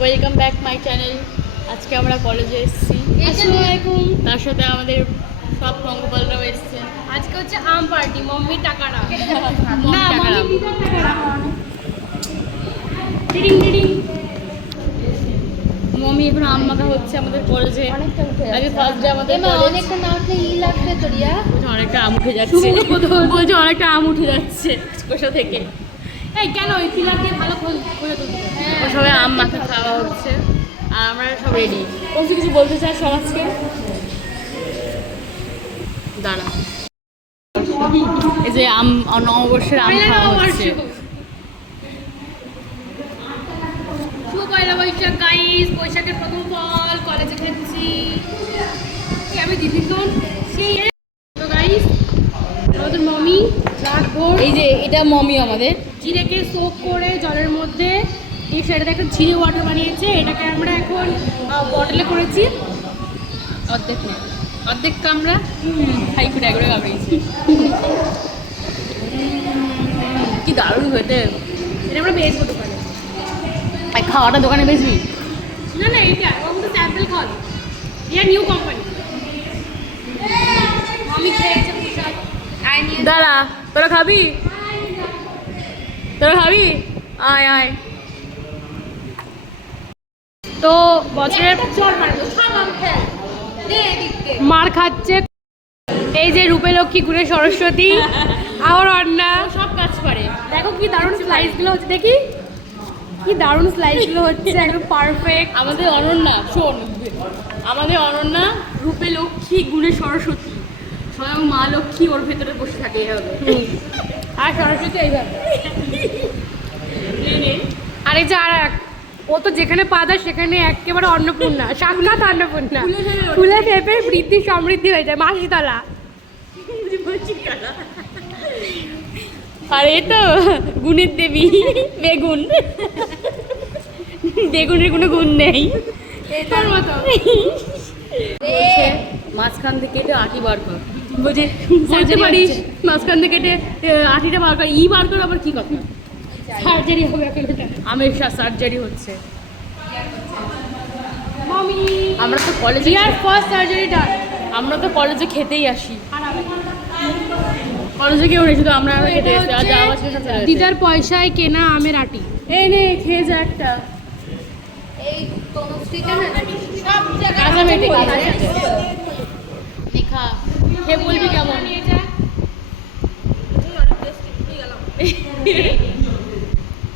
Welcome back my channel. আজকে আমরা কলেজে এসেছি। আসসালামু আলাইকুম। তার সাথে আমাদের সব পঙ্গপালরাও এসছে। আজকে হচ্ছে আম পার্টি। মম্মি টাকাটা মম্মি এখন আম মাখা হচ্ছে আমাদের কলেজে। আগে ফার্স্ট ডে আমাদের অনেকটা না উঠলে ই লাগবে তো রিয়া। অনেকটা আম উঠে যাচ্ছে, বলছে অনেকটা আম উঠে যাচ্ছে কোষা থেকে। এই কেন ওই ফিলার দিয়ে ভালো করে তুলতে? সবাই আম মাখা খাওয়া হচ্ছে আর আমরা সব রেডি। কিছু বলতে চাই সমাজকে? দাঁড়া, এই যে আম নববর্ষের আম খাওয়া হচ্ছে। শুভ পয়লা বৈশাখ গাইস, বৈশাখের প্রথম ফল কলেজে খাচ্ছি। আমি দিদিগণ সেই তো গাইস আমাদের মমি এই যে এটা মমি আমাদের জিরেকে সোক করে জলের মধ্যে এই সেটাতে একটা জিরে ওয়াটার বানিয়েছে। এটাকে আমরা এখন বটলে করেছি। অর্ধেক নেই, অর্ধেকটা আমরা খাই করে একবারে কামড়িয়েছি। কি দারুণ হয়েছে। এটা আমরা বেচবো দোকানে। খাওয়াটা দোকানে বেচবি? না না, এইটা আমাদের স্যাম্পল খাওয়া। এটা নিউ কোম্পানি। আমি খেয়েছি প্রসাদ। আই নিয়ে দাঁড়া, তোরা খাবি? তোরা খাবি? আয় আয়। তো বছরের মার খাচ্ছে এই যে রূপেলক্ষ্মী গুণে সরস্বতী আর অন্না সব কাজ পারে। দেখো কি দারুণ স্লাইসগুলো হচ্ছে, দেখি কি দারুণ স্লাইসগুলো হচ্ছে, একদম পারফেক্ট। আমাদের অনন্যা, শোন, আমাদের অনন্যা রূপে লক্ষ্মী গুণে সরস্বতী, স্বয়ং মা লক্ষ্মী ওর ভেতরে বসে থাকে এইভাবে। আর সরস্বতী এইভাবে। আর এই যে আর এক, ও তো যেখানে পা দেয় সেখানে একেবারে অন্নপূর্ণা, সাক্ষাৎ অন্নপূর্ণা। ফুলে ফেপে বৃদ্ধি সমৃদ্ধি হয়ে যায়, মাসিতলা। আর এই তো গুণের দেবী বেগুন, বেগুনের কোনো গুণ নেই। তোর মতো মাঝখান থেকে কেটে আটি বার কর, বলছে বলতে পারিস মাঝখান থেকে কেটে আটিটা বার কর। বার করে আবার কি কথা? সার্জারি হবে এখন। আমের সার্জারি হচ্ছে। মমি আমরা তো কলেজে ফার্স্ট সার্জারি ডান। আমরা তো কলেজে খেতেই আসি, কলেজে কেউ নেই, শুধু আমরা খেতে আসি। আজ আমার সাথে দিদার পয়সায় কেনা আমের আটি। এই নে খেয়ে যা একটা। এই তনুশ্রীটা না সব কাঁচা মেটে দেখা খেয়ে বলবি কেমন। নিয়ে যা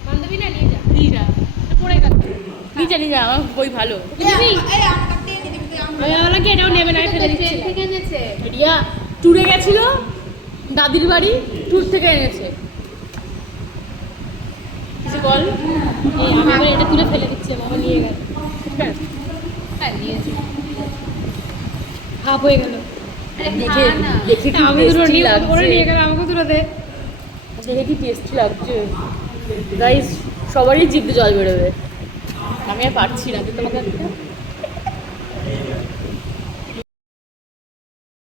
বান্ধবী না, নিয়ে যা। নিজা পড়ে গেল। নিজা আমার বই ভালো। ওনাকে এটাও নেবে না, ফেলে দিচ্ছে। থেকে এনেছে। রিয়া ট্যুরে গেছিল দাদির বাড়ি, ট্যুর থেকে এনেছে। কিছু বল। এই আমি এবার এটা তুলে ফেলে দিচ্ছি, বাবা নিয়ে গেল। হ্যাঁ নিয়েছে। হাফ হয়ে গেল। দেখে দেখে কি আমি দুটো টেস্টি নিয়ে লাগছে, নিয়ে গেল, আমাকে তুলে দে। দেখে কি টেস্টি লাগছে গাইস। সবারই জিভে জল বেরোবে। আমি আর পারছি না, কিন্তু তোমাকে